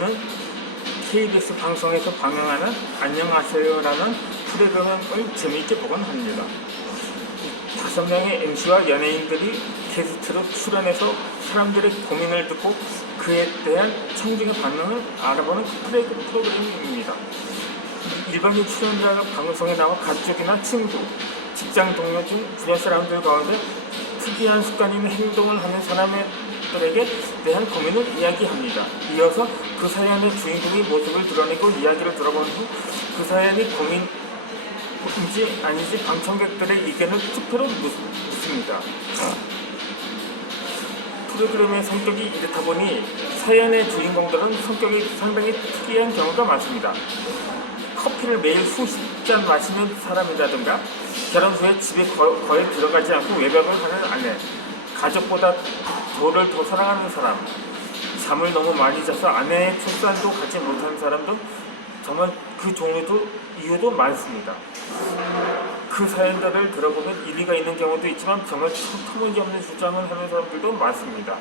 그는 KBS 방송에서 방영하는 안녕하세요라는 프로그램을 재미있게 보곤 합니다. 다섯 명의 MC와 연예인들이 게스트로 출연해서 사람들의 고민을 듣고 그에 대한 청중의 반응을 알아보는 프로그램- 프로그램입니다. 일반인 출연자가 방송에 나와 가족이나 친구, 직장 동료 중 주변 사람들 가운데 특이한 습관이나 행동을 하는 사람 들에게 대한 고민을 이야기합니다. 이어서 그 사연의 주인공의 모습을 드러내고 이야기를 들어본 후 그 사연이 고민인지 아닌지 방청객들의 의견을 투표로 묻- 묻습니다. 프로그램의 성격이 이렇다 보니 사연의 주인공들은 성격이 상당히 특이한 경우가 많습니다. 커피를 매일 수십 잔 마시는 사람이라든가 결혼 후에 집에 거, 거의 들어가지 않고 외박을 하는 아내 가족보다 저를 더 사랑하는 사람 잠을 너무 많이 자서 아내의 출산도 갖지 못한 사람도 정말 그 종류도 이유도 많습니다. 그 사연들을 들어보면 일리가 있는 경우도 있지만 정말 터- 터무니없는 주장을 하는 사람들도 많습니다.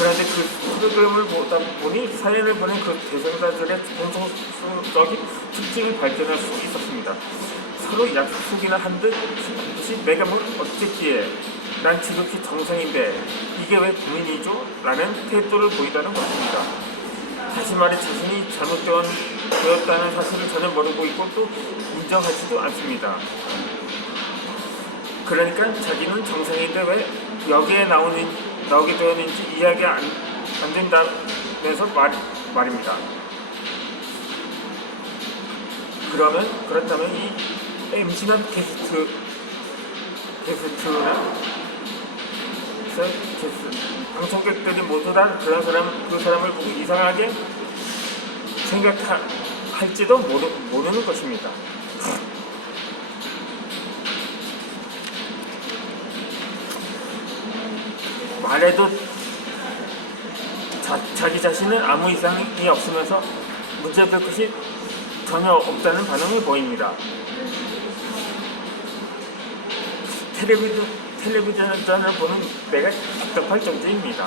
그런데 그 프로그램을 보다 보니 사연을 보낸 그 대상자들의 공통적인 특징을 발견할 수 있었습니다. 서로 약속이나 한 듯이 내가 뭘 어쨌기에 난 지극히 정상인데 이게 왜 고민이죠? 라는 태도를 보이다는 것입니다. 다시 말해 자신이 잘못되었다는 사실을 전혀 모르고 있고 또 인정하지도 않습니다. 그러니까 자기는 정상인데 왜 여기에 나오는 나오게 되었는지 이해가 안, 안 된다면서 말, 말입니다. 그러면 그렇다면 이 MC나 게스트 게스트나 게스트 방청객들이 모두 다 그런 사람 그 사람을 보고 이상하게 생각할지도 모르, 모르는 것입니다. 말해도 자, 자기 자신은 아무 이상이 없으면서 문제될 것이 전혀 없다는 반응을 보입니다. 텔레비전, 텔레비전을 보는 내가 답답할 정도입니다.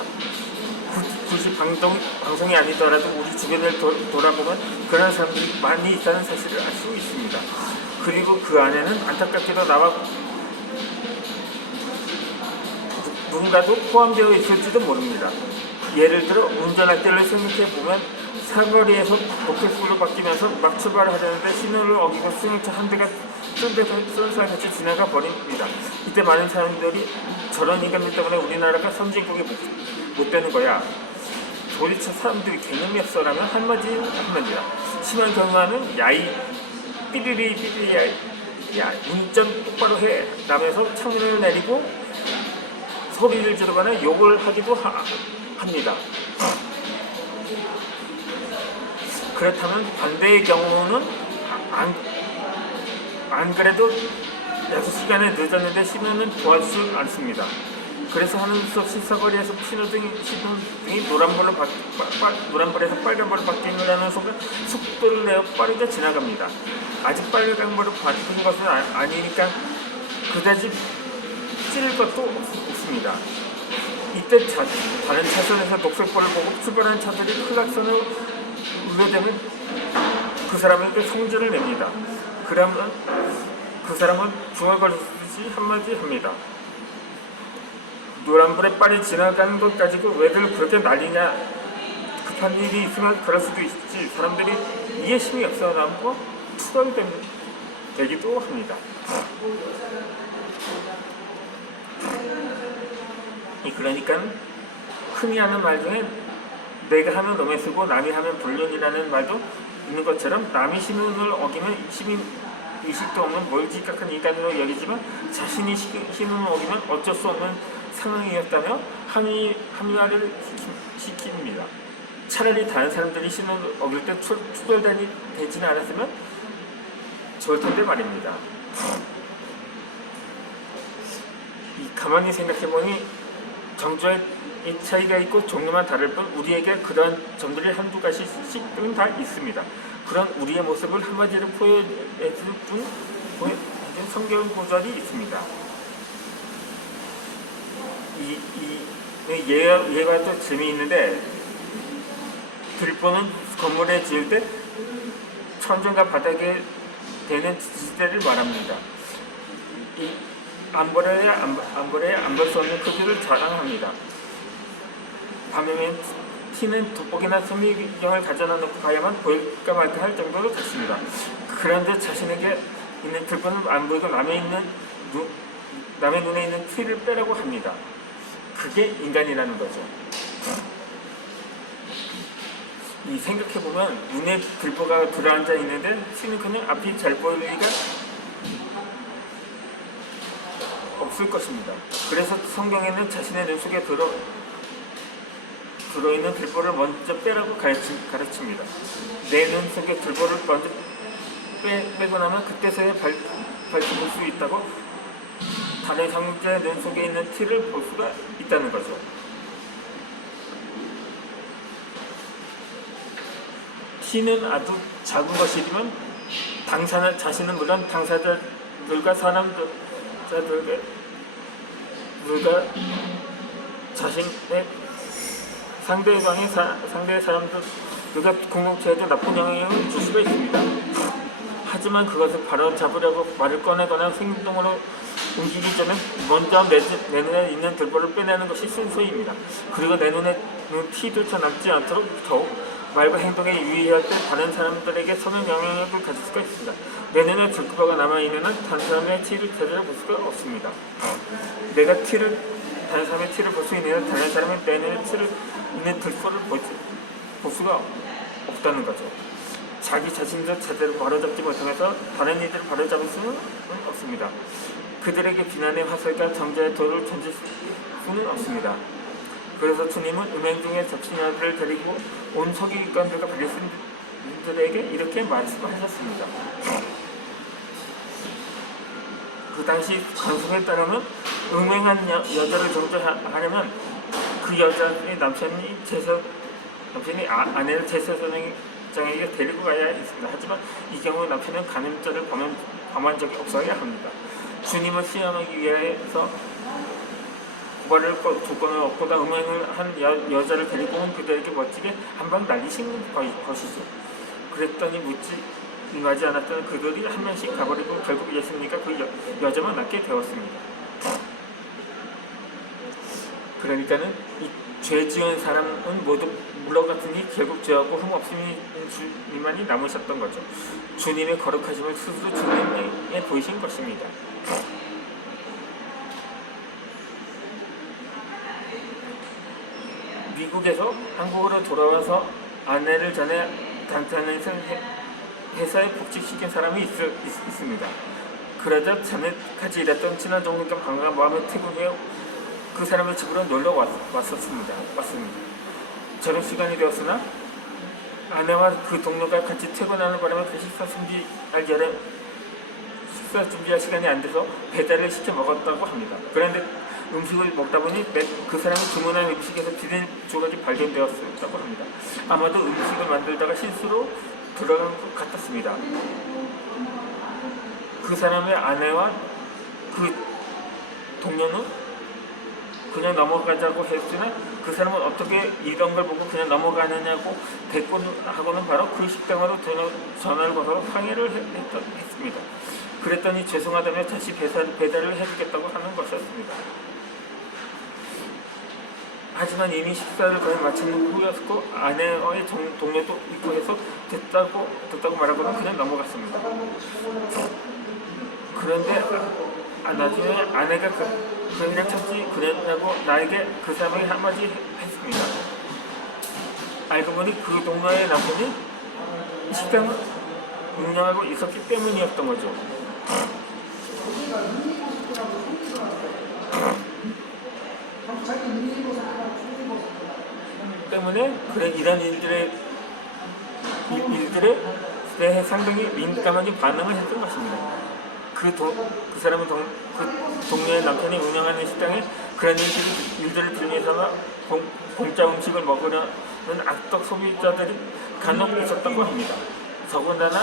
굳- 굳이 방송, 방송이 아니더라도 우리 주변을 도, 돌아보면 그런 사람들이 많이 있다는 사실을 알 수 있습니다. 그리고 그 안에는 안타깝게도 나와 누군가도 포함되어 있을지도 모릅니다. 예를 들어 운전할 때를 생각해 보면 사거리에서 녹색불로 바뀌면서 막 출발하려는데 신호를 어기고 승용차 한 대가 쏜데서 같이 지나가 버립니다. 이때 많은 사람들이 저런 인간들 때문에 우리나라가 선진국이 못, 못 되는 거야. 도대체 사람들이 개념이 없어라면 한마디 한마디야. 심한 경우는 야이 삐리리 삐리리 야이 야 운전 똑바로 해 라면서 창문을 내리고 소리를 지르거나 욕을 하기도 하, 합니다. 그렇다면 반대의 경우는 안, 안 그래도 6시간에 늦었는데 신호는 도와주지 않습니다. 그래서 하는 수 없이 사거리에서 신호등이, 신호등이 노란불로 바, 빠, 빠, 노란불에서 빨간불로 바뀌는 순간 속도를 내어 빠르게 지나갑니다. 아직 빨간불로 바뀐 것은 아, 아니니까 그다지 찌를 것도 없- 없습니다. 이때 자, 다른 차선에서 녹색불을 보고 출발하는 차들이 클락선을 울려대면 그 사람에게 성질을 냅니다. 그러면 그 사람은 중얼거리듯이 한마디 합니다. 노란불에 빨리 지나가는 것 가지고 왜들 그렇게 난리냐 급한 일이 있으면 그럴 수도 있지 사람들이 이해심이 없어라고 투덜이 되기도 합니다. 이 그러니까 흔히 하는 말 중에 내가 하면 너무 쓰고 남이 하면 불륜이라는 말도 있는 것처럼 남이 신혼을 어기면 시민 의식도 없는 멀지각한 인간으로 여기지만 자신이 시- 신혼을 어기면 어쩔 수 없는 상황이었다며 합의, 합의화를 시키, 킵니다 차라리 다른 사람들이 신혼을 어길 때 투, 투덜다니 되지는 않았으면 좋을 텐데 말입니다. 이 가만히 생각해보니 정조의 이 차이가 있고 종류만 다를 뿐 우리에게 그러한 점들이 한두 가지씩은 다 있습니다. 그런 우리의 모습을 한마디로 표현해줄 뿐 보여준 성경 구절이 있습니다. 이, 이 얘가, 얘가 또 재미있는데 들보는 건물에 지을 때 천정과 바닥에 되는 지지대를 말합니다. 이 안보래야 안보래야 안볼 수 없는 크기를 자랑합니다. 반면에 티는 돋보기나 섬유경을 가져놓고 봐야만 보일까 말까 할 정도로 작습니다. 그런데 자신에게 있는 들보는 안 보이고 남의 있는 눈, 남의 눈에 있는 티를 빼라고 합니다. 그게 인간이라는 거죠. 이 생각해보면 눈에 들보가 들어앉아 있는데 티는 그냥 앞이 잘 리가 없을 것입니다. 그래서 성경에는 자신의 눈 속에 들어 들어있는 들보를 먼저 빼라고 가르치, 가르칩니다. 내 눈 속에 들보를 먼저 빼, 빼고 나면 그때서야 발, 밝혀볼 수 있다고 다른 상자의 눈 속에 있는 티를 볼 수가 있다는 거죠. 티는 아주 작은 것이지만 당사자 자신은 물론 당사자들과 사람들과 누가 자신의 상대방의 사, 상대의 사람들 누가 공동체에도 나쁜 영향을 줄 수가 있습니다. 하지만 그것을 바로 잡으려고 말을 꺼내거나 행동으로 움직이기 전에 먼저 내, 내 눈에 있는 들보를 빼내는 것이 순서입니다. 그리고 내 눈에 눈 티조차 남지 않도록 더욱 말과 행동에 유의할 때 다른 사람들에게 선한 영향력을 가질 수가 있습니다. 내 눈에 들보가 남아있는 한 사람의 티를 제대로 볼 수가 없습니다. 내가 티를 다른 사람의 티를 볼 수 있는 한 다른 사람의 내 눈에 티를 있는 보지, 볼 수가 없다는 거죠. 자기 자신도 제대로 바로잡지 못하면서 다른 이들을 바로잡을 수는 없습니다. 그들에게 비난의 화살과 정죄의 돌을 던질 수는 없습니다. 그래서 주님은 음행 중에 접신아들을 데리고 온 서기관들과 바리새인들에게 이렇게 말씀하셨습니다. 그 당시 관습에 따르면 음행한 여, 여자를 정죄하려면 그 여자의 남편이 제사 남편이 아, 아내를 제사장에게 데리고 가야 했습니다. 하지만 이 경우 남편은 범한, 범한 적이 없어야 합니다. 주님을 시험하기 위해서 고발을 조건을 얻고 다 음행을 한 여, 여자를 데리고 온 그들에게 멋지게 한방 날리신 것이죠. 그랬더니 묻지 응하지 않았던 그들이 한 명씩 가버리고 결국 예수님과 그 여, 여자만 남게 되었습니다. 그러니까는 이죄 지은 사람은 모두 물러갔으니 결국 죄하고 흠없음이 주님만이 남으셨던 거죠. 주님의 거룩하심을 스스로 주님에 보이신 것입니다. 미국에서 한국으로 돌아와서 아내를 전에 단탄에서 회사에 복직시킨 사람이 있, 있, 습니다 그러자 자네까지 일했던 친한 동료가 반가운 마음에 태국에 그 사람의 집으로 놀러 왔, 왔었습니다. 왔습니다. 저녁 시간이 되었으나 아내와 그 동료가 같이 퇴근하는 바람에 그 식사 준비할 여름 식사 준비할 시간이 안 돼서 배달을 시켜 먹었다고 합니다. 그런데 음식을 먹다 보니 그 사람이 주문한 음식에서 비린 조각이 발견되었다고 합니다. 아마도 음식을 만들다가 실수로 들어간 것 같았습니다. 그 사람의 아내와 그 동료는 그냥 넘어가자고 했으나 그 사람은 어떻게 이런 걸 보고 그냥 넘어가느냐고 대꾸하고는 바로 그 식당으로 전화를 걸어 항의를 했, 했습니다. 그랬더니 죄송하다며 다시 배달, 배달을 해주겠다고 하는 것이었습니다. 하지만 이미 식사를 거의 마친 후였고 아내의 정, 동료도 있고 해서 됐다고 됐다고 말하고는 그냥 넘어갔습니다. 그런데 아, 나중에 아내가 그, 그냥 참지 그랬냐고 나에게 그 사람이 한마디 했습니다. 알고 보니 그 동료의 남편이 식당을 운영하고 있었기 때문이었던 거죠. 때문에 그래 이런 일들의 일들에 대해 상당히 민감하게 반응을 했던 것입니다. 그, 도, 그 사람은 동, 그 동료의 남편이 운영하는 식당에 그런 일들이, 일들을 공, 공짜 음식을 먹으려는 악덕 소비자들이 간혹 있었다고 합니다. 더군다나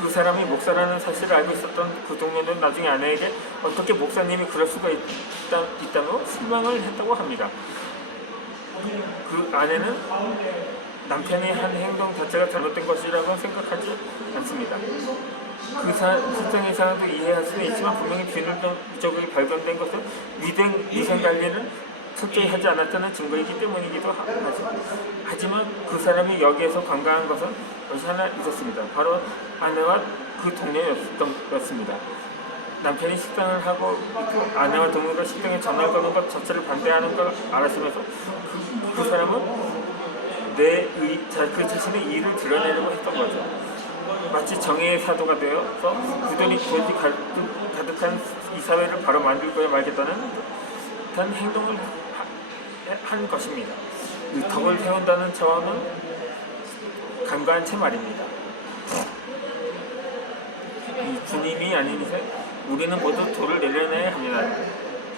그 사람이 목사라는 사실을 알고 있었던 그 동료는 나중에 아내에게 어떻게 목사님이 그럴 수가 있다, 있다며 실망을 했다고 합니다. 그 아내는 남편이 한 행동 자체가 잘못된 것이라고 생각하지 않습니다. 그 사, 실정의 상황도 이해할 수는 있지만 분명히 비밀적으로 발견된 것은 위생 관리를 철저히 하지 않았다는 증거이기 때문이기도 하- 하죠. 하지만 그 사람이 여기에서 관광한 것은 것이 하나 있었습니다. 바로 아내와 그 동료였습니다. 남편이 식당을 하고 있고 아내와 동료가 식당에 전화를 거는 것 자체를 반대하는 걸 알았으면서 그, 그 사람은 내 의, 자, 그 자신의 일을 드러내려고 했던 거죠. 마치 정의의 사도가 되어서 부전이 고지 가득, 가득한 이 사회를 바로 만들 거야 말겠다는 듯한 행동을 하- 한 것입니다. 이 덕을 세운다는 차원은 간과한 채 말입니다. 이 주님이 아닌 이상 우리는 모두 돌을 내려놔야 합니다.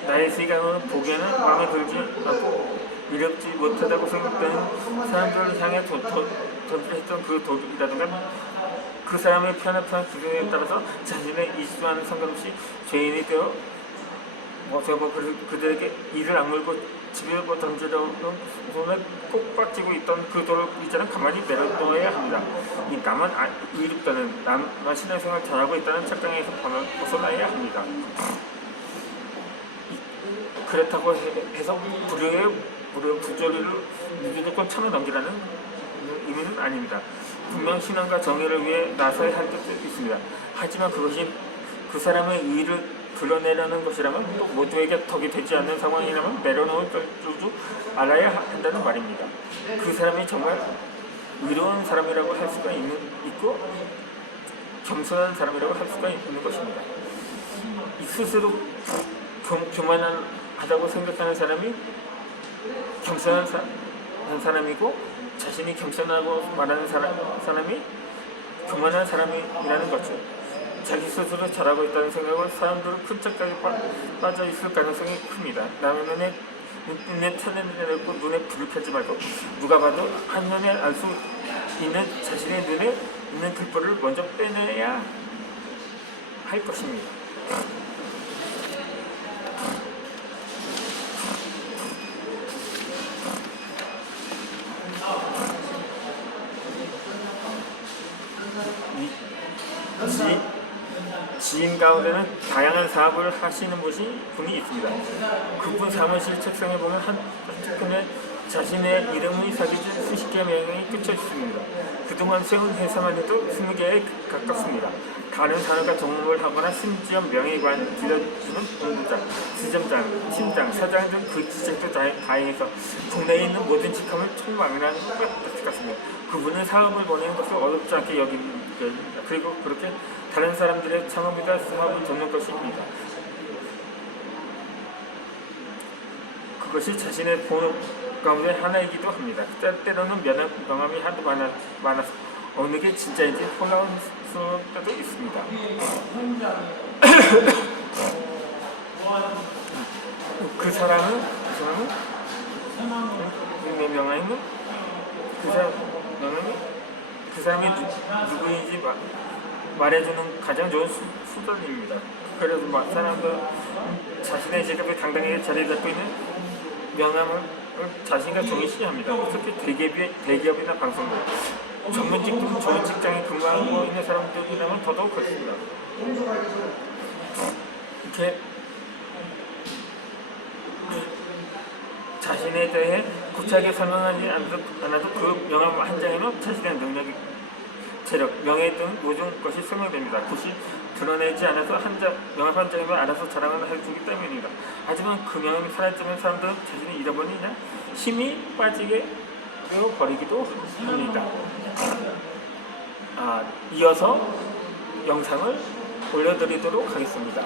나의 시간으로 보기에는 마음에 들지 않고 이롭지 못하다고 생각되는 사람들을 향해 던질했던 그 돌이라든가 그 사람의 편협한 구조에 따라서 자신의 이수와는 상관없이 죄인이 되어 뭐 저뭐 그들에게 이를 악물고 집에 뭐 던지려는 손에 꼭 빠지고 있던 그 돌을 이제는 가만히 내려놓아야 합니다. 이 남은 아, 의롭다는 남만 신앙생활 잘하고 있다는 벗어- 벗어나야 합니다. 이- 그렇다고 해- 해서 불효의 불효 부조리를 무조건 참아 넘기라는 의미는 아닙니다. 분명 신앙과 정의를 위해 나서야 할 것도 있습니다. 하지만 그것이 그 사람의 의를 드러내려는 것이라면 또 모두에게 덕이 되지 않는 상황이라면 내려놓을 줄도 알아야 한다는 말입니다. 그 사람이 정말 의로운 사람이라고 할 수가 있는, 있고 겸손한 사람이라고 할 수가 있는 것입니다. 이 스스로 교, 교만하다고 생각하는 사람이 겸손한 사, 한 사람이고 자신이 겸손하고 말하는 사람, 사람이 교만한 사람이라는 거죠. 자기 스스로 잘하고 있다는 생각으로 사람들은 큰 빠- 빠져 있을 가능성이 큽니다. 남의 눈에 눈에 천연이라고 눈에 불을 켜지 말고 누가 봐도 한눈에 알 수 있는 자신의 눈에 있는 글보를 먼저 빼내야 할 것입니다. 가운데는 다양한 사업을 하시는 분이, 분이 있습니다. 그분 사무실 책상에 보면 한 한쪽편에 자신의 이름이 사겨진 수십 개의 명이 꽂혀 있습니다. 그동안 세운 회사만 해도 20개에 가깝습니다. 다른 산업과 동업을 하거나 심지어 명예관 들려주는 본부장, 지점장, 팀장, 사장 등그 다- 다행해서 국내에 있는 모든 직함을 총망이라는 것 같습니다. 그분은 사업을 보내는 것을 어렵지 않게 여깁니다. 그리고 그렇게 다른 사람들의 창업이나 사업을 돕는 것입니다. 그것이 자신의 본업 가운데 하나이기도 합니다. 때- 때로는 면- 명함이 하도 많아, 많아서 어느 게 진짜인지 혼란스러울 때도 있습니다. 그 사람은 그 사람은 내 명함은 그 사람 명함이 그 사람이 누, 누구인지 마, 말해주는 가장 좋은 수, 수단입니다. 그래서 막 사람들 자신의 직업에 당당하게 자리 잡고 있는 명함을 자신과 동일시합니다. 특히 대기업이, 대기업이나 방송국, 전문직, 좋은 직장에 근무하고 있는 사람들이라면 더더욱 그렇습니다. 이렇게 자신에 대해 구체하게 설명하지 않아도 그 명함 한 장에는 자신의 능력이 체력, 명예 등 모든 것이 설명됩니다. 그것이 드러내지 않아서 한 장, 명함 한 장이면 알아서 자랑을 해주기 때문입니다. 하지만 그 명함이 사라지면 사람들은 자신이 잃어버리냐 힘이 빠지게 되어버리기도 합니다. 아, 이어서 영상을 올려드리도록 하겠습니다.